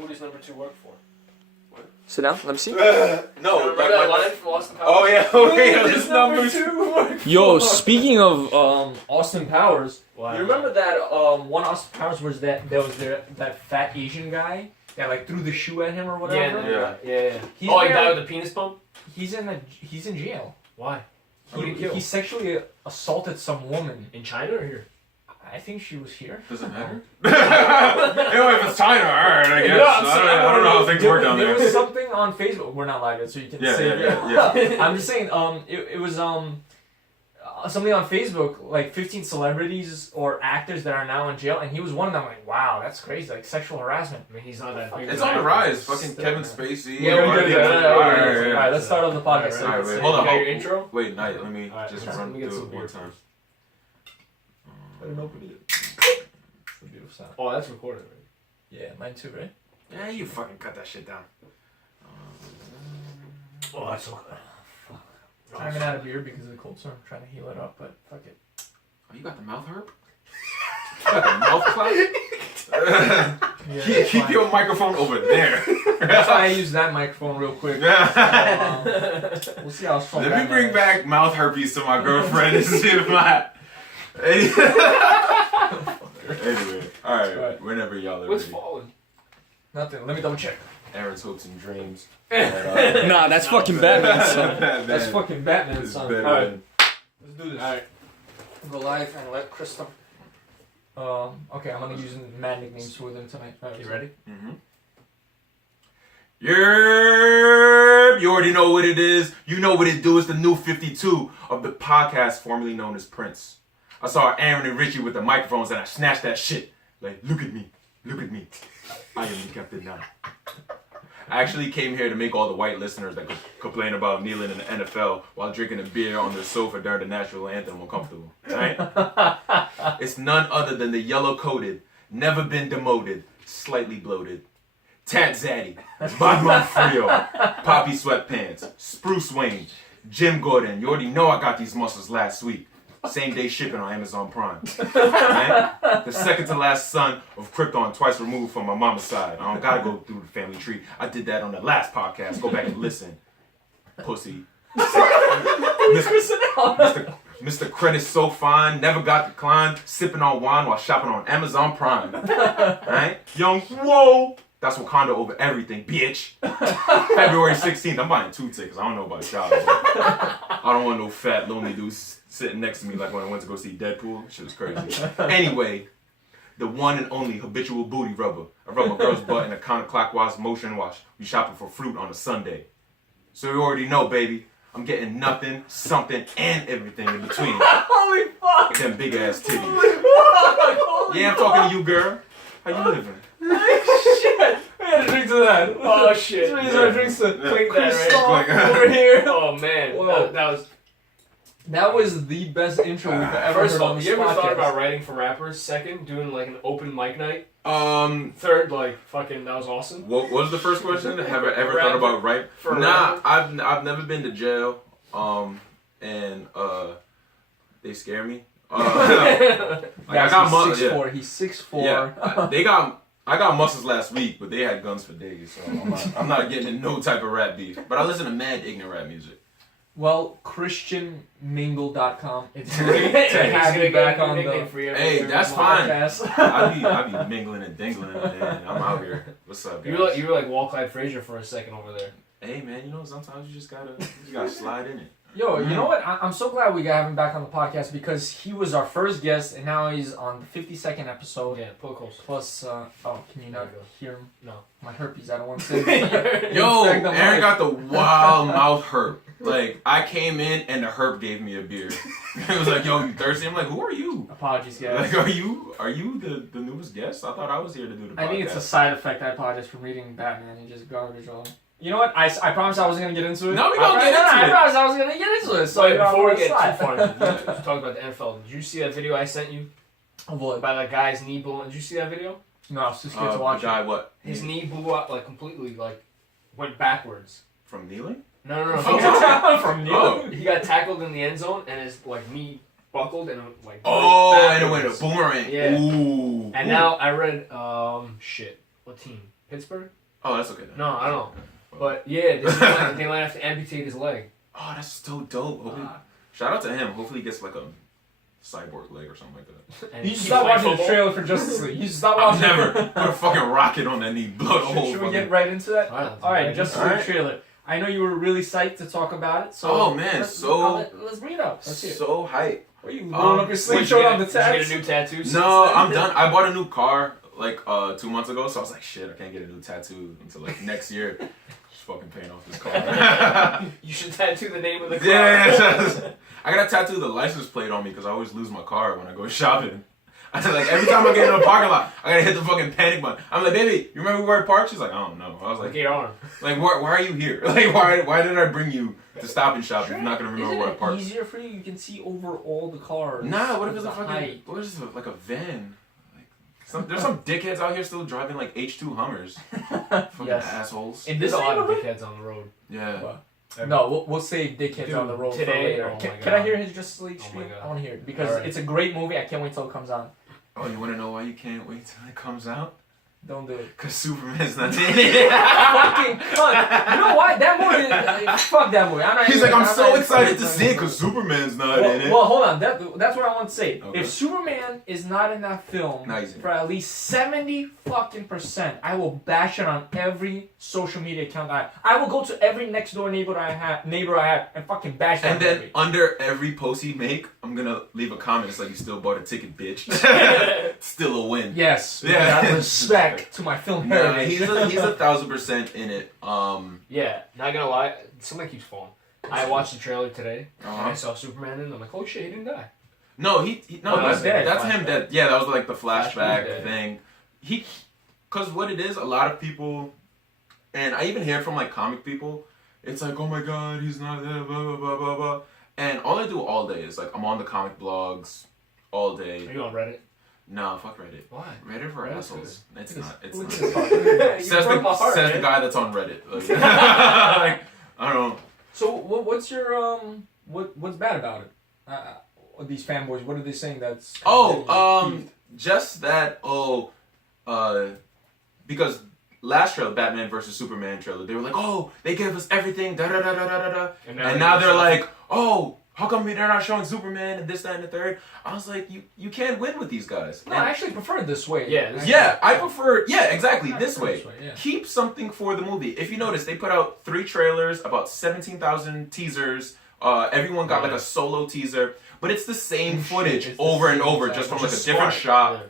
Who does number 2 work for? What? Sit down. Let me see. No, remember that line from Austin Powers? Oh yeah. Who does number 2 work for? Yo, speaking of Austin Powers, Wow. you remember that one Austin Powers was that that fat Asian guy that like threw the shoe at him or whatever? Yeah. He's He there- died with a penis pump? He's in jail. Why? Who did he kill? He sexually assaulted some woman. In China or here? I think she was here. Does it matter? If it's China, alright, I guess. I don't know how things work down there. There was something on Facebook. We're not live yet, so you can say yeah. I'm just saying, it was something on Facebook, like 15 celebrities or actors that are now in jail, and he was one of them. Like, wow, that's crazy, like sexual harassment. I mean, he's not that big. It's on the rise. Fucking Kevin Spacey. Yeah, we did it. Alright, let's start off the podcast. Alright, wait, So hold you on. got your intro? Wait, Knight, let me Alright, just let run me get through some it one beer time. I didn't open it. It's a beautiful sound. Oh, that's recorded, right? Yeah, mine too, right? Yeah, you fucking cut that shit down. Oh, that's so good. I haven't had a beer because of the cold, so I'm trying to heal it up, but fuck it. Oh, you got the mouth herb? You got the mouth cloud? Yeah, Keep your microphone over there. That's why I use that microphone real quick. We'll see how strong. Let me bring back mouth herpes to my girlfriend and see if my. Anyway, alright, whenever y'all are What's ready. falling? Nothing. Let me double check. Aron's hopes and dreams. Nah, that's fucking Batman, son. Batman. That's fucking Batman, It's son. Batman. Alright, let's do this. Alright. Go live and let Chris start. Okay, I'm gonna use mad nicknames for them tonight. Alright, You ready? Mm-hmm. Yerp! You already know what it is. You know what it do. It's the new 52 of the podcast formerly known as Prince. I saw Aron and Richie with the microphones and I snatched that shit. Like, look at me. Look at me. I am the captain now. I actually came here to make all the white listeners that complain about kneeling in the NFL while drinking a beer on their sofa during the national anthem uncomfortable. Right? It's none other than the yellow-coated, never been demoted, slightly bloated, Tat Zaddy, Batman Frio, Poppy Sweatpants, Spruce Wayne, Jim Gordon. You already know I got these muscles last week. Same day shipping on Amazon Prime. Right? The second to last son of Krypton, twice removed from my mama's side. I don't gotta go through the family tree. I did that on the last podcast. Go back and listen. Pussy. Mr. Credit so fine, never got declined, sipping on wine while shopping on Amazon Prime. Right? Young Whoa! That's Wakanda over everything, bitch. February 16th, I'm buying 2 tickets. I don't know about y'all, but I don't want no fat, lonely dudes sitting next to me like when I went to go see Deadpool. Shit was crazy. Anyway, the one and only habitual booty rubber. I rub my girl's butt in a counterclockwise motion while we shopping for fruit on a Sunday. So you already know, baby. I'm getting nothing, something, and everything in between. Holy fuck! Them big ass titties. Holy Yeah, I'm talking to you, girl. How you living? shit! I had to drink to that. Oh shit. These are drinks to Clink that, right? Kristoff over here. Oh man. Whoa. That was... That was the best intro we've ever First heard of all, on this you ever thought podcast. about writing for rappers? Second, doing like an open mic night? Um, Third, like fucking that was awesome. what was the first question? Have I ever thought about right? For a Nah, rapper? I've never been to jail. And they scare me. Like, I got muscles. He's 6'4". He's 6'4". Yeah, I got muscles last week, but they had guns for days, so I'm not getting in no type of rap beef. But I listen to mad ignorant rap music. Well, ChristianMingle.com. It's great to have you back on the Hey, that's fine. podcast. I be mingling and dingling, and I'm out here. What's up, guys? You were like Walt Clyde Frazier for a second over there. Hey, man, you know sometimes you just gotta slide in it. Yo, you know what? I'm so glad we got him back on the podcast because he was our first guest and now he's on the 52nd episode. Yeah, pull close. Plus, can you not hear him? No. My herpes, I don't want to say that. Yo, Infect the Aron mic. got the wild mouth herp. Like, I came in and the herp gave me a beer. It was like, yo, you thirsty? I'm like, who are you? Apologies, guys. Like, are you the newest guest? I thought I was here to do the podcast. I think it's a side effect. I apologize for reading Batman and just garbage on. You know what? I promised I wasn't going to get into it. No, we gonna get into I it. promised I was going to get into it. So, Wait, you know, before we I'm get gonna too far into it, let's talk about the NFL. Did you see that video I sent you? Oh, boy. About that guy's knee blowing? Did you see that video? No, I was too scared to watch guy, it. what? His knee blew up like completely, like went backwards. From kneeling? No. From you. Oh. He got tackled in the end zone and his like knee buckled and like. Oh, and it backwards. went a boomerang. Yeah. Ooh. And now I read What team? Pittsburgh? Oh, that's okay then. No, I don't know. But yeah, they might have to amputate his leg. Oh, that's so dope. Shout out to him. Hopefully he gets like a cyborg leg or something like that. And You he should keeps stop playing watching the football. trailer for Justice League. You should stop I'll watching. never put a fucking rocket on that knee, blow the whole Should we fucking... get right into that? Alright, All right, let's Justice go. League Alright. trailer. I know you were really psyched to talk about it. So Oh, man, let's bring it up. Let's hear it. So hype. Are you rolling up your sleeve, Did showing you off the get tats? a new tattoo? since No, then? I'm done. I bought a new car like 2 months ago, so I was like, shit, I can't get a new tattoo until like next year. Just fucking paying off this car. You should tattoo the name of the car. Yeah, I gotta tattoo the license plate on me because I always lose my car when I go shopping. I said, like, every time I get in a parking lot, I gotta hit the fucking panic button. I'm like, baby, you remember where it parked? She's like, I don't know. I was like, Look at your arm. why are you here? Like, why did I bring you to Stop and Shop if you're not gonna remember where it parked? Easier for you? You can see over all the cars. Nah, what if it's The a fucking, height. what is it, like a van? There's some dickheads out here still driving like H2 Hummers. Fucking Yes. assholes. In There's this a lot of neighborhood? dickheads on the road. Yeah. No, we'll save dickheads Dude, on the road for today- later. oh Can, my can I God. hear his Justice League Oh stream? my God. I want to hear it because Alright. it's a great movie. I can't wait till it comes on. Oh, you wanna know why you can't wait till it comes out? Don't do it. Cause Superman's not in it. Fucking fuck. You know what? That movie. Fuck that movie. He's like, I'm so excited to see it cause Superman's not in it. Well, hold on. That's what I want to say. Okay. If Superman is not in that film Nah, he's in it. for at least 70%, I will bash it on every social media account I will go to every next door neighbor I have, and fucking bash that And then movie. under every post he make, I'm gonna leave a comment. It's like, you still bought a ticket, bitch. Still a win. Yes. Yeah. Out of respect to my film Nah, heritage. he's 1,000% in it. Yeah, not gonna lie, something keeps falling. I watched the trailer today, and I Uh-huh. saw Superman in it, I'm like, oh shit, he didn't die. No, no, Oh, he's dead. that's him Flashback. dead. Yeah, that was like the flashback Flashback. thing. Cause what it is, a lot of people, and I even hear from like comic people, it's like, oh my god, he's not there, blah blah blah blah blah. And all I do all day is like, I'm on the comic blogs all Are day. you on Reddit? No, fuck Reddit. Why? Reddit for Reddit's assholes. It's Look not. It's Look not. at this fucker. You Says broke my heart, the man. guy that's on Reddit. Like, like, I don't know. So what's your what's bad about it? These fanboys, what are they saying that's Just that, because last trailer, Batman versus Superman trailer, they were like, oh, they gave us everything, da da da da da da da. And now they're like, oh, how come they're not showing Superman and this, that, and the third? I was like, you can't win with these guys. No, And- I actually prefer it this way. Yeah, this- yeah, I prefer, exactly, I this prefer way. this way, yeah. Keep something for the movie. If you notice, they put out 3 trailers, about 17,000 teasers. Everyone got like a solo teaser, but it's the same footage It's the over and same over, exact- just from which like a is different smart. shot. Yeah.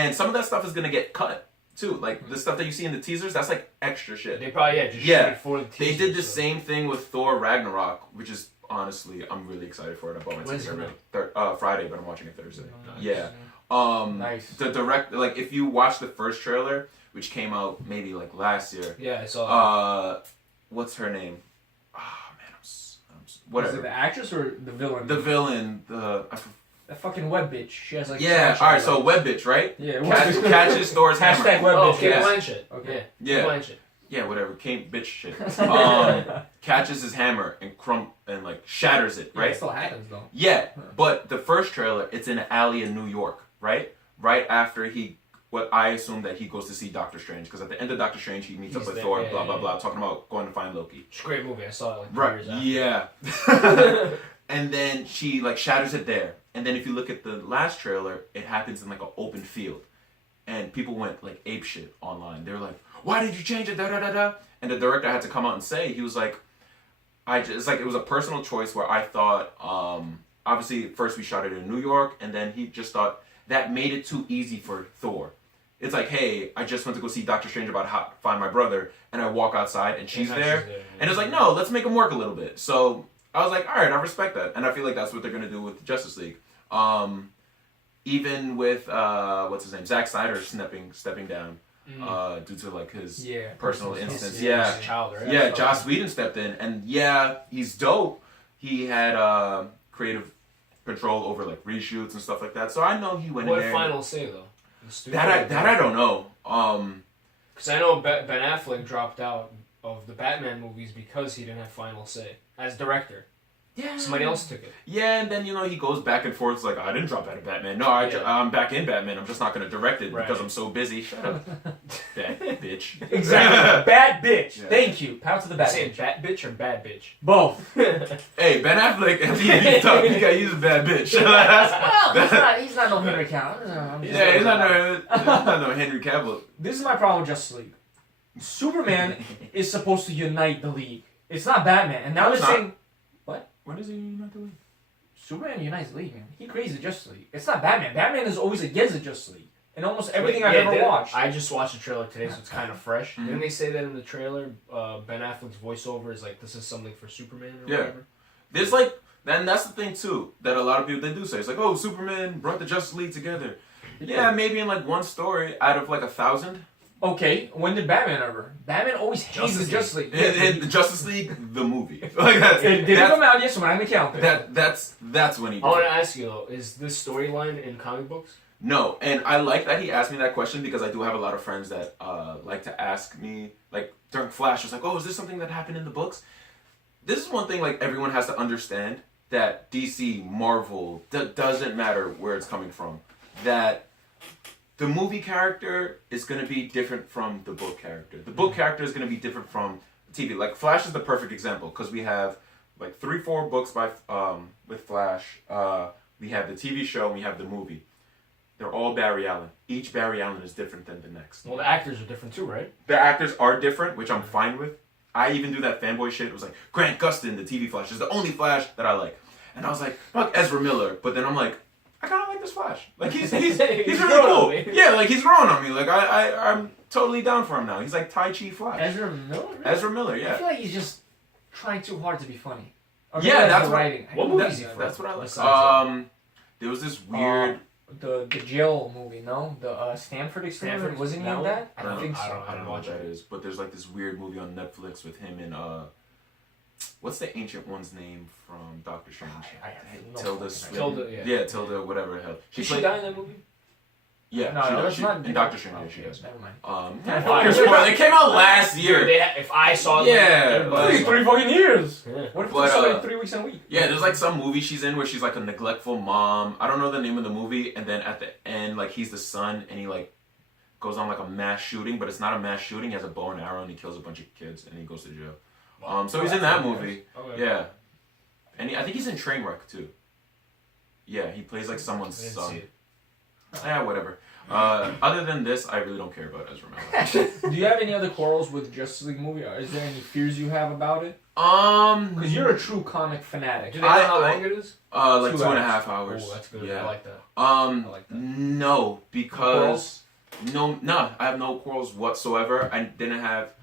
And some of that stuff is gonna get cut too. Like the stuff that you see in the teasers, that's like extra shit. They probably, just Yeah. shoot it for the They teaser, did the so- same thing with Thor Ragnarok, which is honestly, I'm really excited for it. I bought my When's ticket it already. Friday, but I'm watching it Thursday. Nice. Yeah. Nice. The direct, like if you watch the first trailer, which came out maybe like last year. Yeah, I saw What's her name? Oh man, Is it whatever. the actress or the villain? The villain, That fucking web bitch. She has like. yeah. All right, so web bitch, right? Yeah. Catches Thor's hammer. Hashtag web Oh, bitch. Kate yes. Blanchett. Okay. Yeah. Yeah. Kate Blanchett. Yeah, whatever. Can't bitch shit. Catches his hammer and like shatters it, Yeah, right? it still happens though. Yeah, but the first trailer, it's in an alley in New York, right? Right after what I assume that he goes to see Doctor Strange, because at the end of Doctor Strange, he meets up He's with there, Thor, yeah, blah, yeah, blah, yeah. blah, talking about going to find Loki. It's a great movie. I saw it like 3 Right, years after. yeah. And then she like shatters it there. And then if you look at the last trailer, it happens in like an open field. And people went like ape shit online. They were like, why did you change it, da da da da? And the director had to come out and say, he was like, it's like it was a personal choice where I thought, obviously first we shot it in New York, and then he just thought that made it too easy for Thor. It's like, hey, I just went to go see Doctor Strange about how to find my brother, and I walk outside and she's now there. she's there, And it's like, no, let's make him work a little bit. So I was like, all right, I respect that. And I feel like that's what they're going to do with Justice League. Even with, what's his name, Zack Snyder stepping down due to like his personal instance. Yeah. His child, right? Yeah, Joss Whedon stepped in, and yeah, he's dope. He had creative control over like reshoots and stuff like that. So I know he went What in there. final say though? The studio? That I don't know. Because I know Ben Affleck dropped out of the Batman movies because he didn't have final say as director. Yeah. Somebody else took it. Yeah, and then he goes back and forth. It's like, I didn't drop out of Batman. No, I'm back in Batman. I'm just not gonna direct it because I'm so busy. Shut up, bad bitch. Exactly, bad bitch. Yeah. Thank you. Pound to the bad Saying bitch. bat bitch or bad bitch? Both. Hey, Ben Affleck, he's tough. He's a bad bitch. Well, he's not no Henry Cavill. Yeah, he's not no Henry Cavill. This is my problem with Justice League. Superman is supposed to unite the League. It's not Batman, and now No, they're it's saying What is he not doing? Superman unites the League, man. He creates the Justice League. It's not Batman. Batman is always against the Justice League. In almost everything I've ever watched. I just watched the trailer today, so it's kind of fresh. Mm-hmm. Didn't they say that in the trailer? Ben Affleck's voiceover is like, this is something for Superman or Yeah. whatever? There's like, and that's the thing too, that a lot of people, they do say. It's like, oh, Superman brought the Justice League together. Yeah, maybe in like one story out of like 1,000. Okay, when did Batman ever? Batman always hates the Justice League. The Justice League, the movie. Like that's, It didn't come out yet, so we're not gonna count it. That's when he did I want it. to ask you though, is this storyline in comic books? No, and I like that he asked me that question because I do have a lot of friends that like to ask me, like during Flash, it's like, oh, is this something that happened in the books? This is one thing like everyone has to understand, that DC, Marvel, doesn't matter where it's coming from. That the movie character is going to be different from the book character. The book character is going to be different from TV. Like Flash is the perfect example because we have like 3-4 books by with Flash. We have the TV show and we have the movie. They're all Barry Allen. Each Barry Allen is different than the next. Well, the actors are different too, right? The actors are different, which I'm fine with. I even do that fanboy shit. It was like, Grant Gustin, the TV Flash, is the only Flash that I like. And I was like, fuck Ezra Miller. But then I'm like, I kind of like this Flash. Like, he's really cool. Yeah, like, he's growing on me. Like, I'm totally down for him now. He's like Tai Chi Flash. Ezra Miller? Really? Ezra Miller, I yeah. feel like he's just trying too hard to be funny. Or Yeah, maybe that's the what- writing. What movie is he from? That's what I like. Besides There was this weird... The jail movie, no? The Stanford Experiment? Stanford, Wasn't he that in one? that? I don't think know, so. I don't know what that is, but there's like this weird movie on Netflix with him and what's the ancient one's name from Doctor Strange? I have no Tilda fucking Swinton. Tilda, yeah. Yeah, Tilda, whatever the hell. Did she die in that movie? Yeah, No, she no, does. that's not- In Doctor Strange, Oh, yeah, she does. Never mind. It came out last year. Dude, if I saw Yeah. everybody Like saw 3 fucking years! it. Yeah. What if But, it's somebody 3 weeks in a week? Yeah, there's like some movie she's in where she's like a neglectful mom. I don't know the name of the movie, and then at the end, like he's the son, and he like goes on like a mass shooting, but it's not a mass shooting. He has a bow and arrow, and he kills a bunch of kids, and he goes to jail. So he's in that movie. Okay. Yeah, and I think he's in Trainwreck too. Yeah, he plays like someone's I didn't son. see it. Yeah, whatever. Other than this, I really don't care about Ezra Miller. Do you have any other quarrels with Justice League movie? Or is there any fears you have about it? Because you're a true comic fanatic. Do they know how long it is? Like 2 2.5 hours. Oh, that's good. Yeah. I like that. I like that. No, because no, I have no quarrels whatsoever. I didn't have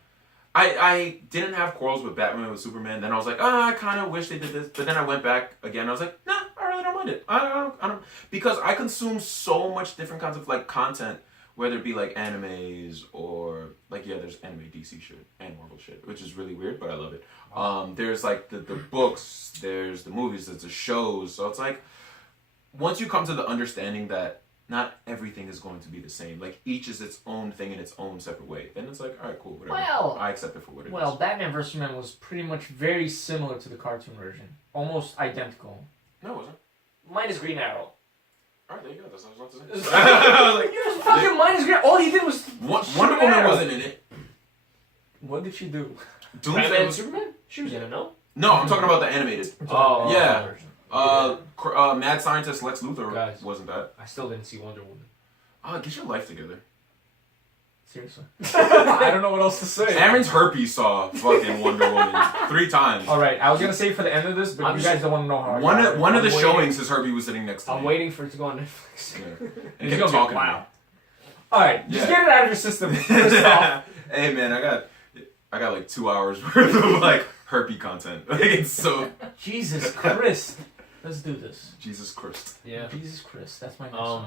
quarrels with Batman with Superman. Then I was like, I kind of wish they did this. But then I went back again. I was like, nah, I really don't mind it. I don't because I consume so much different kinds of like content, whether it be like animes or like there's anime DC shit and Marvel shit, which is really weird, but I love it. There's like the books, there's the movies, there's the shows. So it's like once you come to the understanding that not everything is going to be the same. Like each is its own thing in its own separate way. Then it's like, all right, cool, whatever. Well, I accept it for what it is. Well, Batman vs Superman was pretty much very similar to the cartoon version. Almost identical. No, it wasn't. Minus Green Arrow. All right, there you go. That's what I was about to say. I was like, Fucking minus Green Arrow. All he did was... Wonder Woman wasn't in it. What did she do? Doomsday Batman and was... Superman? She was in it, no? No, I'm talking about the animated. Oh, Yeah. Mad Scientist Lex Luthor Guys. wasn't that. I still didn't see Wonder Woman. Get your life together. Seriously. I don't know what else to say. Aaron's herpes saw fucking Wonder Woman 3 times. Alright, I was gonna say for the end of this, but I'm you just- guys don't want to know how. One of the waiting. showings, his herpes was sitting next to me. I'm waiting for it to go on Netflix. Yeah. And It's he kept gonna be talking wow. Alright, just Yeah. get it out of your system. First off. Hey man, I got like 2 hours worth of like herpes content. Like it's so Jesus Christ. Let's do this. Jesus Christ. Yeah. Jesus Christ, that's my next one.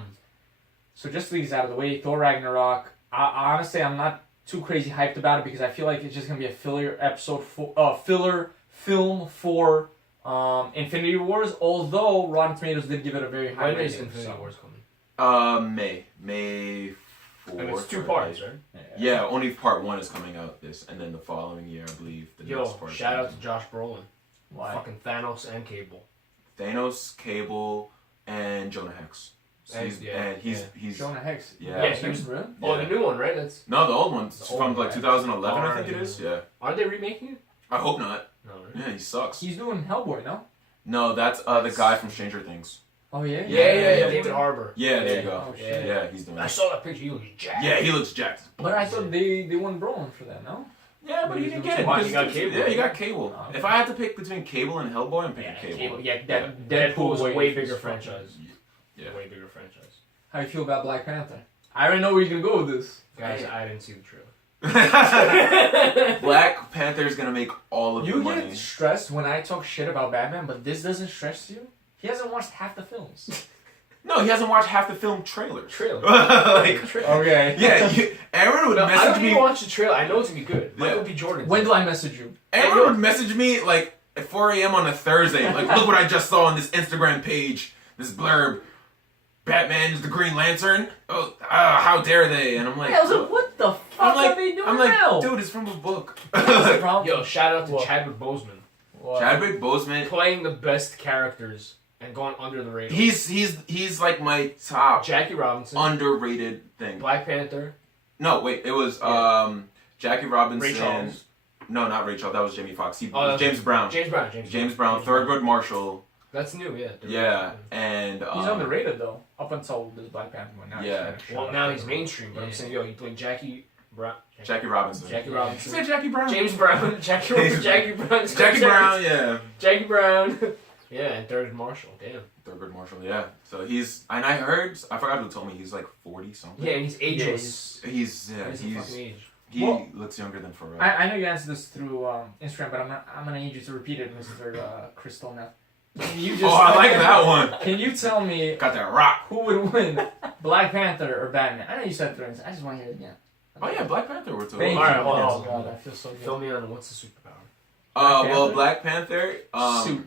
So just these out of the way, Thor Ragnarok. Honestly, I'm not too crazy hyped about it because I feel like it's just gonna be a filler filler film for Infinity Wars. Although Rotten Tomatoes did give it a very high When is rating. Infinity So. Wars coming? May 4th. And it's 2 or parts, 8th. right? Yeah, only part 1 is coming out and then the following year, I believe, the next Yo, part. shout out to Josh Brolin. Why? Fucking Thanos and Cable. Thanos, Cable, and Jonah Hex. So he's Jonah Hex. Yeah. he was really. Oh, the new one, right? That's no, the old one's The old from like one, 2011, I right? think it is. Yeah. Aren't they remaking it? I hope not. No. Right? Yeah, he sucks. He's doing Hellboy, no? No, that's the guy from Stranger Things. Oh yeah. Yeah. David Harbour. Yeah, there you go. Oh, shit. Yeah, he's doing I it. saw that picture. He looks jacked. Yeah, he looks jacked. But I thought they won Brolin for that, no? Yeah, but he didn't get it. Why? because- You got Cable? Yeah, you got Cable. Oh, If I had to pick between Cable and Hellboy, I'm picking Cable. Yeah, Yeah. Deadpool was a way bigger fucking- franchise. Yeah. Way bigger franchise. How you feel about Black Panther? I already know where you're gonna go with this. Guys, I didn't see the trailer. Black Panther's gonna make all of the You money. get stressed when I talk shit about Batman, but this doesn't stress you? He hasn't watched half the films. No, he hasn't watched half the film trailers. Trailer. Like, Okay. yeah, Aaron would I message don't me. even watch the trailer. I know it's gonna be good. Yeah. Michael B. Jordan. When do I message you? Aaron would message me like at 4 a.m. on a Thursday. Like, look what I just saw on this Instagram page. This blurb. Batman is the Green Lantern. Oh, how dare they? And I'm like, I was like, what the fuck I'm like, are they doing I'm like, now? dude, it's from a book. What's the problem? Yo, shout out to What? Chadwick Boseman What? Chadwick Boseman. playing the best characters and going under the radar. He's like my top Jackie Robinson, underrated thing. Black Panther, No, wait, it was Jackie Robinson. Ray Charles, No, not Ray Charles. That was Jamie Foxx. Oh, James Brown. James Brown, James Brown. Thurgood Marshall. That's new, yeah. Yeah, and He's underrated though, up until this Black Panther one. Now Yeah. he's Well, now he's mainstream, but I'm Yeah. saying, yo, he played Jackie Brown. Jackie Robinson. Jackie You Robinson. said Jackie Brown. James Brown. Jackie Brown. Jackie Brown. Yeah. Jackie Brown. Yeah, and Thurgood Marshall. Damn. Thurgood Marshall. Yeah. So he's and I heard I forgot who told me he's like 40 something. Yeah, and he's ageless. He's He's a fucking age. he Well, looks younger than Pharrell. I know you answered this through Instagram, but I'm gonna need you to repeat it, Mr. Crystal now. Can you just, I like that one. Can you tell me Got that rock. who would win, Black Panther or Batman? I know you said things. I just want to hear it again. Oh yeah, Black Panther. We're talking. Thank you. Alright, hold on, Oh, hold on. God, I feel so good. Fill me on what's the superpower. Well, Panther? Black Panther. Suit.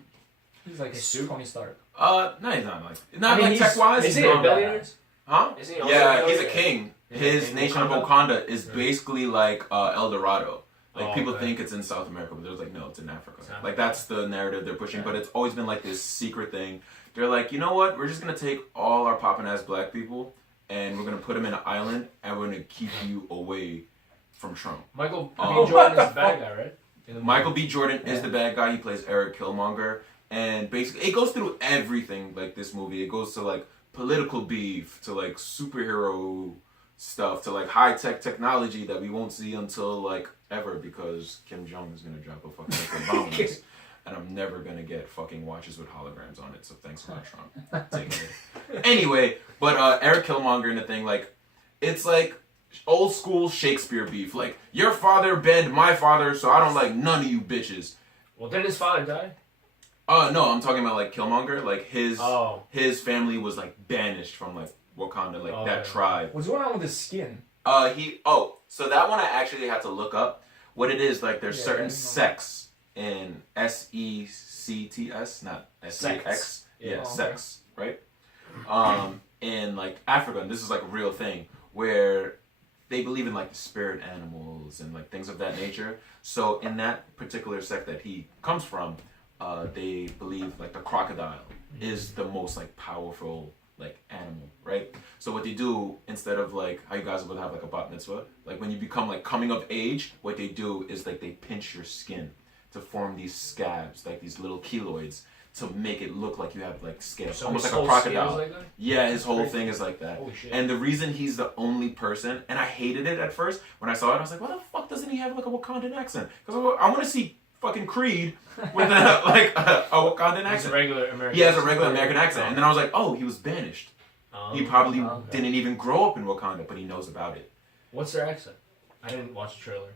He's like His suit? Tony Stark. No, he's not like I mean, like tech wise. Is He's he a not. billionaire? Huh? Is he also Yeah, a he's a billionaire? king. Yeah, His in nation of Wakanda? Wakanda is Yeah. basically like El Dorado. Like Oh, people okay. think it's in South America, but there's like no, it's in Africa. It's Africa. Like that's the narrative they're pushing, Yeah. but it's always been like this secret thing. They're like, you know what? We're just gonna take all our poppin' ass black people and we're gonna put them in an island and we're gonna keep you away from Trump. Michael B. Oh. Jordan is the bad guy, right? In the movie. Michael B. Jordan is Yeah. the bad guy. He plays Eric Killmonger, and basically it goes through everything. Like this movie, it goes to like political beef, to like superhero stuff, to like high tech technology that we won't see until like ever because Kim Jong is gonna drop a fucking nuclear bomb on us, and I'm never gonna get fucking watches with holograms on it. So thanks a lot, Trump. Taking it. Anyway, but Eric Killmonger and the thing, like, it's like old school Shakespeare beef. Like, your father banned my father, so I don't like none of you bitches. Well, didn't his father die? No, I'm talking about like Killmonger. Like Oh. his family was like banished from like Wakanda, like Oh, that yeah. tribe. What's going on with his skin? So that one I actually had to look up. What it is, like there's Yeah, I certain didn't know. sects in SECTS, not SEX. Sects. Yeah, Yeah. sex, right? In like Africa, and this is like a real thing, where they believe in like the spirit animals and like things of that nature. So in that particular sect that he comes from, they believe like the crocodile is the most like powerful like animal, right? So what they do, instead of like how you guys would have like a bat mitzvah, like when you become like coming of age, what they do is like they pinch your skin to form these scabs, like these little keloids, to make it look like you have like scales, So almost his like a whole skin crocodile. was like that? Yeah, his whole Crazy. thing is like that. Holy shit. And the reason he's the only person, and I hated it at first when I saw it, I was like, why the fuck doesn't he have like a Wakandan accent? Because I want to see fucking Creed with a Wakandan He's a accent. regular American. He has a regular American accent, and then I was like, oh, he was banished. He probably okay. didn't even grow up in Wakanda, but he knows about it. What's their accent? I didn't watch the trailer.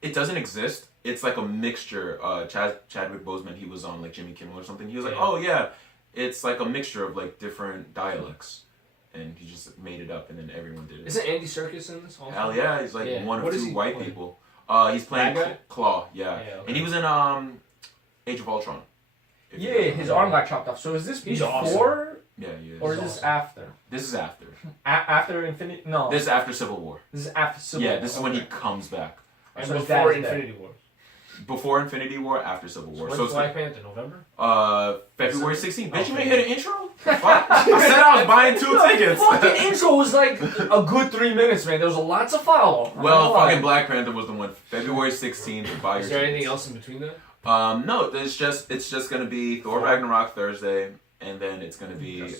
It doesn't exist. It's like a mixture. Chadwick Boseman, he was on like Jimmy Kimmel or something. He was like, Yeah. oh yeah, it's like a mixture of like different dialects, and he just made it up, and then everyone did it. Isn't Andy Serkis in this also? Hell yeah, he's like Yeah. one What of is two he white playing? people. He's playing Bad guy? Claw, yeah. Yeah, okay. And he was in Age of Ultron. If you Yeah, guys his remember. arm got chopped off. So is this He's before Yeah, he is. or is He's this awesome. after? This is after. After Infinity? No. This is after Civil War. This is after Civil Yeah, War. this is when he Okay. comes back. And So his before dad's dead. Infinity War. before Infinity War, after Civil War. When's So it's Black Panther? November? February 16th. Bitch, you Okay. ain't hear the intro? Fuck. I said I was buying 2 tickets. Fucking intro was like a good 3 minutes, man. There was a lot to follow. Well, fucking Black Panther was the one. February 16th. Buy your Is there anything tickets. else in between that? No, it's just gonna be Thor Ragnarok Thursday, and then it's gonna be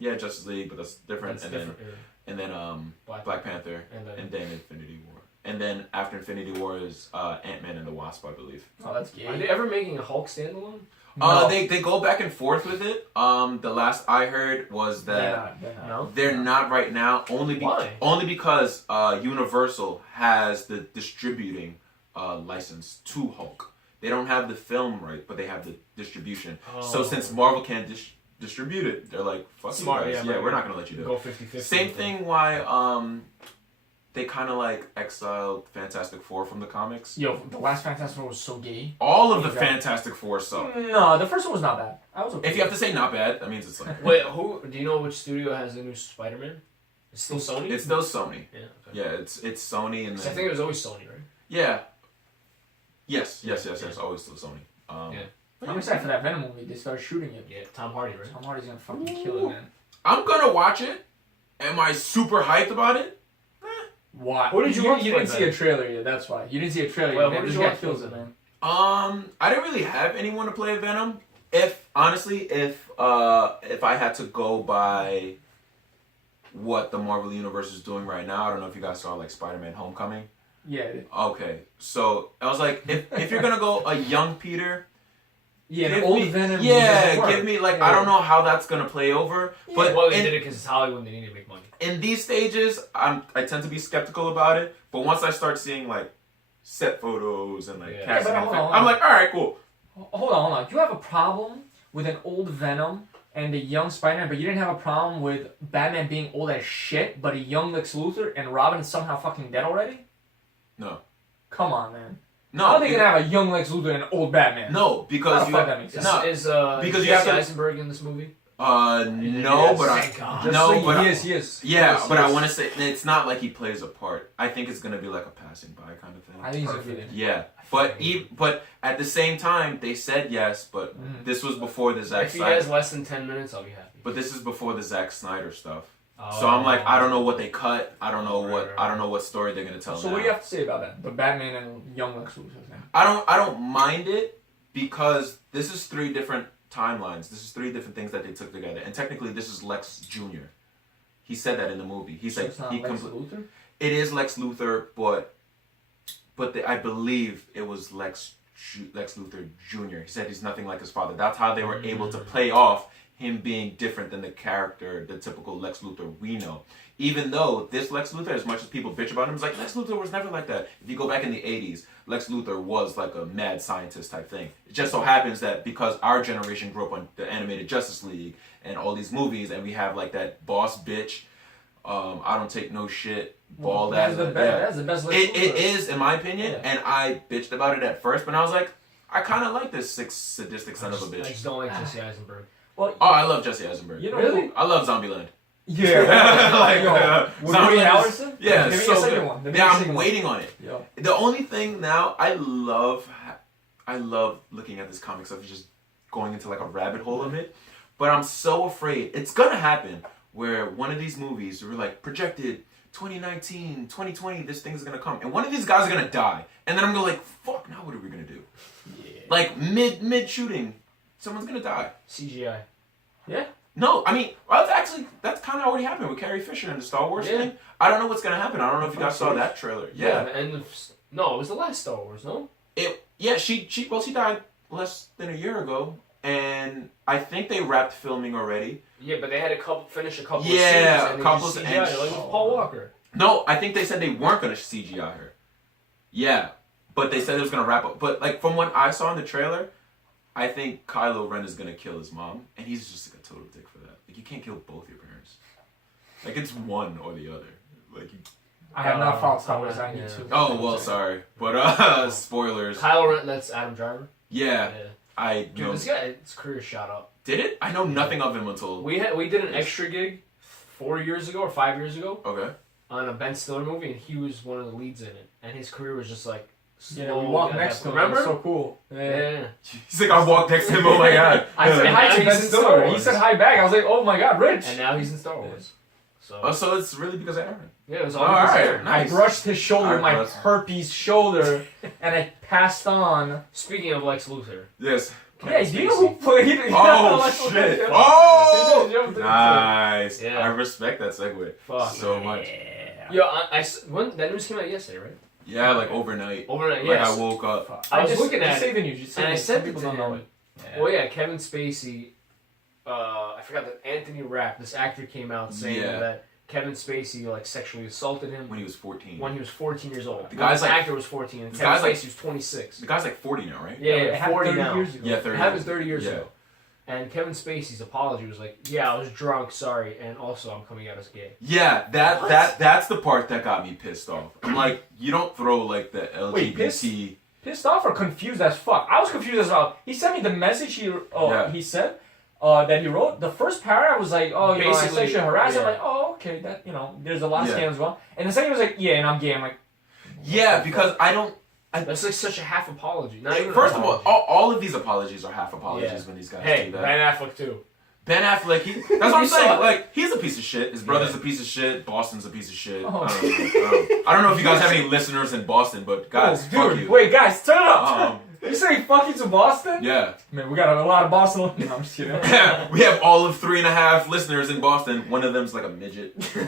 Justice League, but that's different. That's and different. then Black Panther, And then Infinity War, and then after Infinity War is Ant-Man and the Wasp, I believe. Oh, that's gay. Are they ever making a Hulk standalone? No. They go back and forth with it. The last I heard was that they're not right now. Why? Only because Universal has the distributing license to Hulk. They don't have the film right, but they have the distribution. So since Marvel can't distribute it, they're like, fuck Smart, you guys. yeah, We're not gonna let you do Go it. 50-50. Same thing why they kind of like exiled Fantastic Four from the comics. Yo, the last Fantastic Four was so gay. All of the Exactly. Fantastic Four suck. No, the first one was not bad. I was okay. If you have to say not bad, that means it's like Wait, do you know which studio has the new Spider-Man? It's still Sony? it's still Sony. Yeah, okay. Yeah, it's Sony and 'Cause I then think it was always Sony, right? yeah. Yes. Always still Sony. Yeah. I'm excited for that Venom movie. They started shooting it. Yeah, Tom Hardy, right? Tom Hardy's gonna fucking kill it, man. I'm gonna watch it. Am I super hyped about it? Why? What did you watch You for didn't see Venom? a trailer yet. That's why. You didn't see a trailer Well, yet. what Man. did This you guy watch kills for it, man. I didn't really have anyone to play Venom. If I had to go by what the Marvel Universe is doing right now, I don't know if you guys saw like Spider-Man: Homecoming. Yeah. Okay, so I was like, if you're gonna go a young Peter, Yeah, give an old me, Venom. yeah, doesn't work. give me like Yeah. I don't know how that's gonna play over, but Well, they in, did it because it's Hollywood and they need to make money. in these stages, I tend to be skeptical about it. But once I start seeing like set photos and like Yeah. casting, Yeah, but and hold things, on. I'm like, all right, cool. Hold on. You have a problem with an old Venom and a young Spider-Man, but you didn't have a problem with Batman being old as shit, but a young Lex Luthor and Robin is somehow fucking dead already? No, Come on, man. no, How are they gonna have a young Lex Luthor and an old Batman? no, because How the you fuck that makes sense? No, Is because Jesse you have to- Eisenberg in this movie? no, Yes. but Thank God. Yes. yeah, Yes, but I yes. want to say it's not like he plays a part. I think it's gonna be like a passing by kind of thing. I think he's gonna be there. Yeah, but at the same time they said yes, but this was before the Zack If he Snyder. has less than 10 minutes, I'll be happy. But this is before the Zack Snyder stuff. Oh. So I'm like, I don't know what they cut. I don't know Right. I don't know what story they're gonna tell. So now. what do you have to say about that? The Batman and young Lex Luthor thing. I don't mind it because this is 3 different timelines. This is 3 different things that they took together, and technically this is Lex Jr. He said that in the movie. He's So like it's not he Lex compl- Luthor? It is Lex Luthor, but I believe it was Lex Luthor Jr. He said he's nothing like his father. That's how they were able to play off him being different than the character, the typical Lex Luthor we know. Even though this Lex Luthor, as much as people bitch about him, is like, Lex Luthor was never like that. If you go back in the 80s, Lex Luthor was like a mad scientist type thing. It just so happens that because our generation grew up on the animated Justice League and all these movies, and we have like that boss bitch, I don't take no shit, bald ass. That's the best Lex Luthor. It is, in my opinion, Yeah. and I bitched about it at first, but I was like, I kind of like this sadistic son of a I bitch. just don't like Jesse Eisenberg. Well, Oh, I love Jesse Eisenberg. you know Really? I love Zombieland. Yeah. Like, Yo, with Zombie Woody Land Harrelson? Yeah, Give me so a second good. one. Give me Yeah, a I'm second one. waiting on it. Yo. The only thing now, I love looking at this comic stuff, just going into like a rabbit hole of it. But I'm so afraid it's gonna happen where one of these movies we're like projected 2019, 2020, this thing's gonna come, and one of these guys are gonna die, and then I'm gonna like, fuck, now what are we gonna do? Yeah. Like mid shooting, someone's gonna die. CGI. Yeah. No, I mean, well, that's kind of already happened with Carrie Fisher and the Star Wars Yeah. thing. I don't know what's gonna happen. I don't know if you guys saw that trailer. Yeah. The end of... No, it was the last Star Wars, no? She died less than a year ago, and I think they wrapped filming already. Yeah, but they had to finish a couple Yeah, of scenes and a couple they just and- CGI, like with Paul Walker. No, I think they said they weren't gonna CGI her. Yeah, but they said it was gonna wrap up. But like from what I saw in the trailer, I think Kylo Ren is gonna kill his mom, and he's just like a total dick for that. Like you can't kill both your parents. Like it's one or the other. Like you... I have not followed Star Wars. I need Yeah. to. Oh well, sorry, but spoilers. Kylo Ren, that's Adam Driver. Yeah, I Dude, know. this guy, his career shot up. Did it? I know nothing of him until. We did an extra gig 4 years ago or 5 years ago Okay. on a Ben Stiller movie, and he was one of the leads in it. And his career was just like Yeah, we walked next to him. Remember? It was so cool. Yeah. He's like, I walked next to him. Oh my god. I said hi to He's Ben in Star Stiller. He Wars. said hi back. I was like, oh my god, Rich. And now he's in Star Wars. So. Oh, so it's really because of Aaron. Yeah, it was all All because of right, Aaron. nice. I brushed his shoulder with my Alright, herpes shoulder, and I passed on. Speaking of Lex Luthor. Yes. Yeah, do you know who played? Oh shit! Yeah. Oh, nice. Yeah. I respect that segue Fuck. so much. Yo, when that news came out yesterday, right? Yeah, like overnight. Overnight, Like yes. I woke up. I was just, looking just at say it, the news. Just say and I it. said Some people to don't know him, it. Well, yeah, Kevin Spacey. I forgot that Anthony Rapp, this actor, came out saying Yeah. that Kevin Spacey like sexually assaulted him When he was 14. when he was 14 years old. The guy's This like- actor was 14, and this Kevin guy's like- Spacey was 26. The guy's like 40 now, right? Yeah, It happened 40 30 now. years ago. Yeah, It 30. happened 30 years Yeah. ago. And Kevin Spacey's apology was like, "Yeah, I was drunk, sorry, and also I'm coming out as gay." Yeah, that's the part that got me pissed off. I'm like, you don't throw like the Wait, LGBT. Pissed off or confused as fuck? I was confused as well. He sent me the message he said that he wrote. The first paragraph was like, oh, you know, I Basically, sexually harassed. I'm yeah. like, oh, okay, that, you know, there's a lot of Yeah. scams going on. And the second was like, yeah, and I'm gay. I'm like, Yeah, because I don't. That's like such a half apology. Not even First an of all, apology. all of these apologies are half apologies Yeah. when these guys Hey, do that. Ben Affleck too. Ben Affleck, that's what I'm You saw saying. it. Like, he's a piece of shit. His brother's Yeah. a piece of shit. Boston's a piece of shit. Oh. I don't know if you guys have any listeners in Boston, but guys, oh, fuck dude, you. wait, guys, turn it up. Um, You say fuck you to Boston? Yeah. Man, we got a lot of Boston. No, I'm just kidding. We have all of 3.5 listeners in Boston. One of them's like a midget. Fuck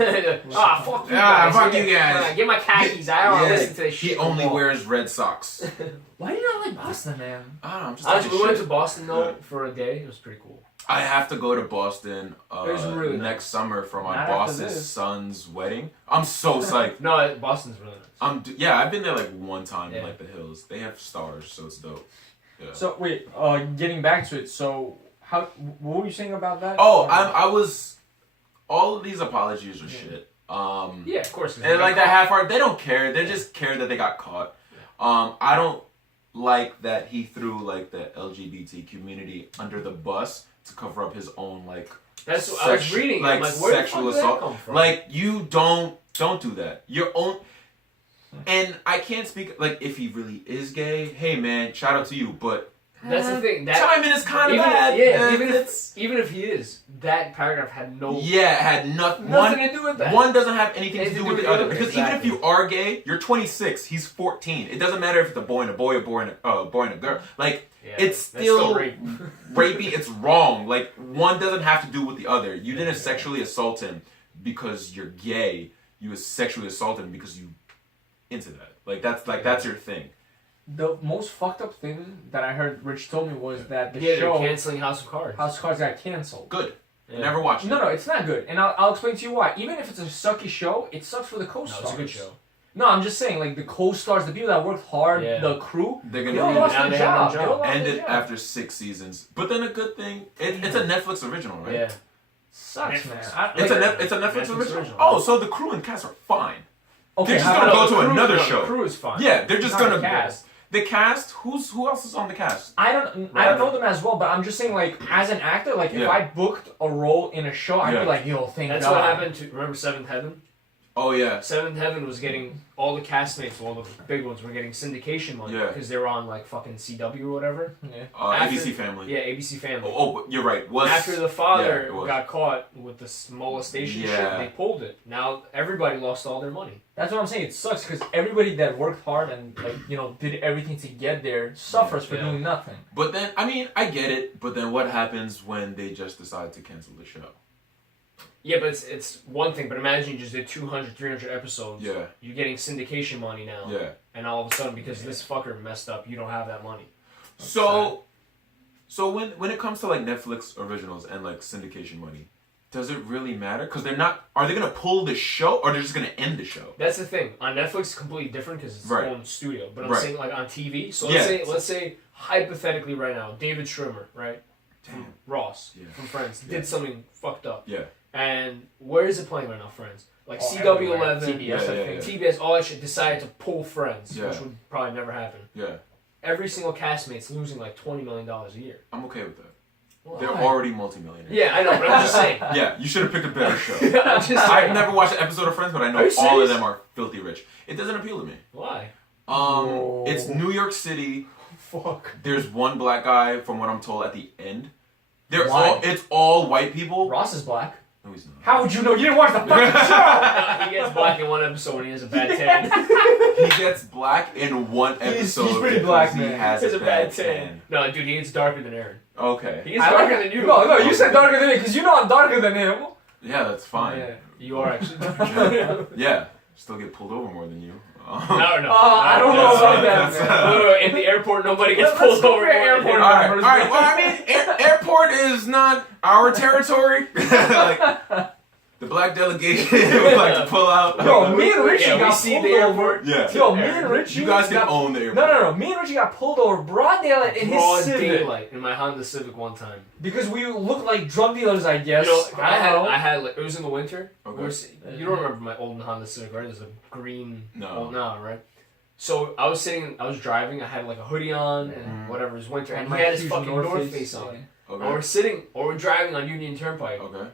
you Ah, guys. fuck you guys. Get my khakis. I don't want to listen to this shit. He only no more. wears red socks. Why do you not like Boston, man? I don't know, I'm just Honestly, we talking went shit. to Boston though Yeah. for a day. It was pretty cool. I have to go to Boston It was really next nice. summer for my Not after boss's this. son's wedding. I'm so psyched. No, Boston's really nice. Yeah, I've been there like one time in Yeah. like the hills. They have stars, so it's dope. Yeah. So, wait, getting back to it, so, what were you saying about that? Oh, I was. All of these apologies are shit. Yeah, of course. And like that half heart, they don't care. They just care that they got caught. I don't like that he threw like the LGBT community under the bus to cover up his own like. That's what I was reading. Like, I'm like, where sexual the fuck did assault. that come from? Like you don't do that. Your own. And I can't speak like if he really is gay. Hey man, shout out to you. But that's the thing. That timing is kind of even, bad. yeah, And even if he is, that paragraph had no yeah, it had nothing to do with that. One doesn't have anything to Anything do with the other. Because even if exactly. you are gay, you're 26. He's 14. It doesn't matter if it's a boy and a boy, or boy and a girl. Like Yeah, it's that's still rape. rapey. It's wrong. Like one doesn't have to do with the other. You didn't sexually assault him because you're gay. You sexually assaulted him because you into that. Like that's your thing. The most fucked up thing that I heard Rich told me was that the Yeah, show they're canceling House of Cards. House of Cards got canceled. Good. Yeah. Never watched it. No, it's not good, and I'll explain to you why. Even if it's a sucky show, it sucks for the No, co-stars. it's a good show. No, I'm just saying, like the co-stars, the people that worked hard, Yeah. the crew, They're they gonna all end lost now their they have no job. job. They all lost their ended job. after 6 seasons. But then a good thing, it's a Netflix original, right? Yeah. Sucks, Netflix. man. It's a Netflix Netflix original. original. Oh, so the crew and cast are fine. Okay, They're just how gonna about- go to Crew- another no, show. Crew is fine. Yeah, they're just Not gonna the cast. The cast. Who else is on the cast? I don't know them as well, but I'm just saying, like, as an actor, like, if Yeah. I booked a role in a show, I'd Yeah. be like, yo, thank That's God. what happened to, remember Seventh Heaven? Oh yeah. Seventh Heaven was getting, all the castmates, all the big ones were getting syndication money. Yeah. Because they were on, like, fucking CW or whatever. Yeah. After- ABC Family. Yeah, ABC Family. Oh, you're right. After the father yeah, it was. got caught with this molestation Yeah. shit, they pulled it. Now everybody lost all their money. That's what I'm saying. It sucks because everybody that worked hard and, like, you know, did everything to get there suffers for Yeah. doing nothing. But then, I mean, I get it. But then, what happens when they just decide to cancel the show? Yeah, but it's one thing. But imagine you just did 200, 300 episodes. Yeah. You're getting syndication money now. Yeah. And all of a sudden, because this fucker messed up, you don't have that money. So when it comes to like Netflix originals and like syndication money, does it really matter? Because they're not. Are they gonna pull the show or they're just gonna end the show? That's the thing. On Netflix, it's completely different because it's Right. its own studio. But I'm Right. saying like on TV. So Yeah. let's say hypothetically right now, David Schwimmer, right, from Damn. Ross Yeah. from Friends, Yeah. did something fucked up. Yeah. And where is it playing right now, Friends? Like Oh, CW11, everywhere. TBS, I think. TBS, all that shit decided to pull Friends, Yeah. which would probably never happen. Yeah. Every single castmate's losing like $20 million a year. I'm okay with that. Well, They're I- already multimillionaires. Yeah, I know, but I'm just saying. Yeah, you should have picked a better show. I'm just saying. I've never watched an episode of Friends, but I know Are you all of serious? them are filthy rich. It doesn't appeal to me. Why? It's New York City. Fuck. There's one black guy, from what I'm told, at the end. Why? It's all white people. Ross is black. No, he's not. How would you know? You didn't watch the fucking show. He gets black in one episode when he has a bad tan. He gets black in one episode. He's pretty black, because man. He has a bad tan. No, dude, he gets darker than Aaron. Okay. He gets darker than you. No, you said darker than me because you know I'm darker than him. Yeah, that's fine. Yeah. You are actually darker. Yeah. Still get pulled over more than you. No. I don't know about that, man. Wait, in the airport, nobody gets pulled over. Airport. All right. Well, I mean, airport is not our territory. Like, the black delegation would like to pull out. Yo, me and Richie Yeah, we got see pulled the over. airport. Yeah. Yo, me and Richie. You guys can got- own the airport. No. Me and Richie got pulled over broad daylight in his Broad Civic daylight in my Honda Civic one time. because we looked like drug dealers, I guess. You know, I don't know. I had like it was in the winter. Okay. You don't remember my old Honda Civic, right? It was a green. No. Right? So I was driving. I had like a hoodie on and whatever. It was winter, and he My had his huge fucking North Face yeah. on. Okay. We're driving on Union Turnpike, Okay.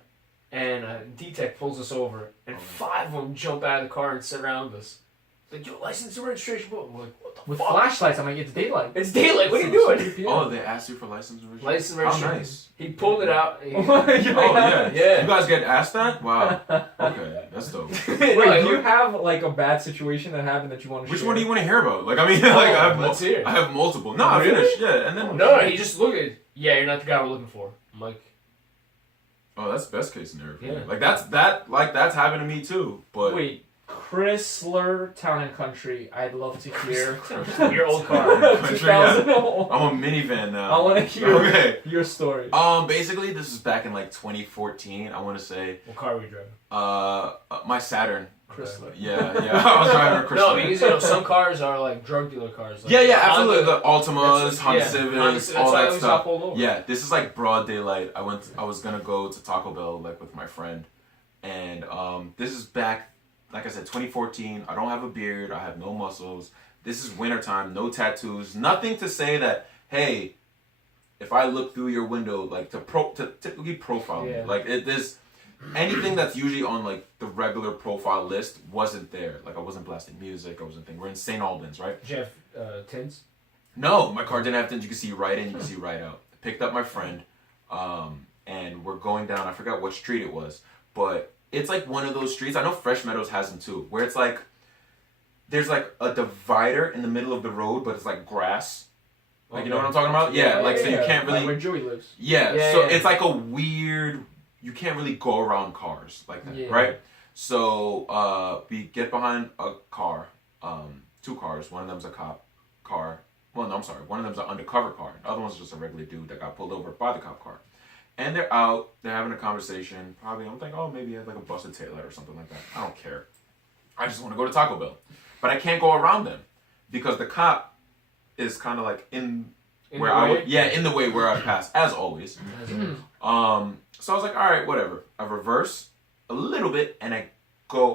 and D-Tech pulls us over, and 5 of them jump out of the car and surround us. Like, your license and registration book. We're like, what the With fuck? flashlights, I'm like, it's daylight. It's daylight. What are you doing? Oh, they asked you for license and registration? License and How registration. nice. He pulled it out. Wait, Oh, yeah. Yeah. You guys get asked that? Wow. Okay, that's dope. Wait, do you have like a bad situation that happened that you want to Which share? one do you want to hear about? Like, I mean, like, let's hear. I have multiple. No, I Really? finished. Yeah, and then. No, he just looked at. Yeah, you're not the guy we're looking for. I'm like, Oh, that's best case scenario. For me. Yeah. Like that's happened to me too. But Wait, Chrysler Town and Country. I'd love to hear. your old car. Country, 2000. I'm a minivan now. I want to hear Okay. your story. Basically, this is back in like 2014. I want to say. What car were you driving? My Saturn. Chrysler. Yeah. I was driving a Chrysler. No, because some cars are like drug dealer cars. Like Yeah, absolutely. Honda- The Altimas, Honda Honda Civics, Civic, all that's why I that always got stuff. pulled over. Yeah, this is like broad daylight. I was gonna go to Taco Bell like with my friend, and this is back, like I said, 2014. I don't have a beard. I have no muscles. This is wintertime. No tattoos. Nothing to say that hey, if I look through your window, like to typically profile me, Yeah. like this. Anything that's usually on like the regular profile list wasn't there. Like I wasn't blasting music. I wasn't thinking. We're in St. Albans, right? Jeff Tins. No, my car didn't have things. You can see right in, you can see right out. I picked up my friend, and we're going down. I forgot what street it was, but it's like one of those streets. I know Fresh Meadows has them too, where it's like there's like a divider in the middle of the road, but it's like grass. Like, you know what I'm talking about? Yeah, like so you can't really. Like where Joey lives. Yeah, Yeah, so yeah. it's like a weird. You can't really go around cars like that, Yeah. right? So we get behind a car, 2 cars. One of them's a cop car. Well, no, I'm sorry. One of them's an undercover car. The other one's just a regular dude that got pulled over by the cop car. And they're out. They're having a conversation. Probably, I'm thinking, oh, maybe he had like a busted taillight or something like that. I don't care. I just want to go to Taco Bell, but I can't go around them because the cop is kind of like in where I would, in the way where I pass, as always. So I was like, all right, whatever. I reverse a little bit and I go